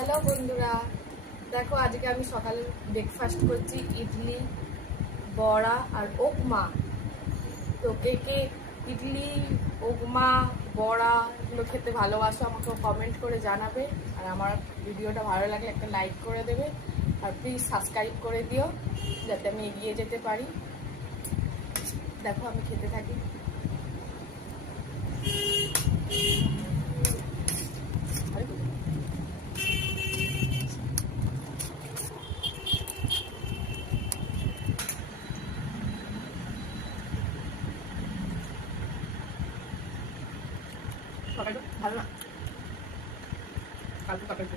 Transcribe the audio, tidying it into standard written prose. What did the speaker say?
Hello বন্ধুরা, দেখো আজকে আমি সকালে ব্রেকফাস্ট করছি ইডলি, বড়া আর উপমা। তো কে কে ইডলি, উপমা, বড়া এগুলো খেতে ভালোবাসো আমাকে কমেন্ট করে জানাবে। আর আমার ভিডিওটা ভালো লাগলে একটা লাইক করে দেবে, আর প্লিজ সাবস্ক্রাইব করে দিও যাতে আমি এগিয়ে যেতে পারি। দেখো আমি খেতে থাকি। ভালো না কালকে তরকারি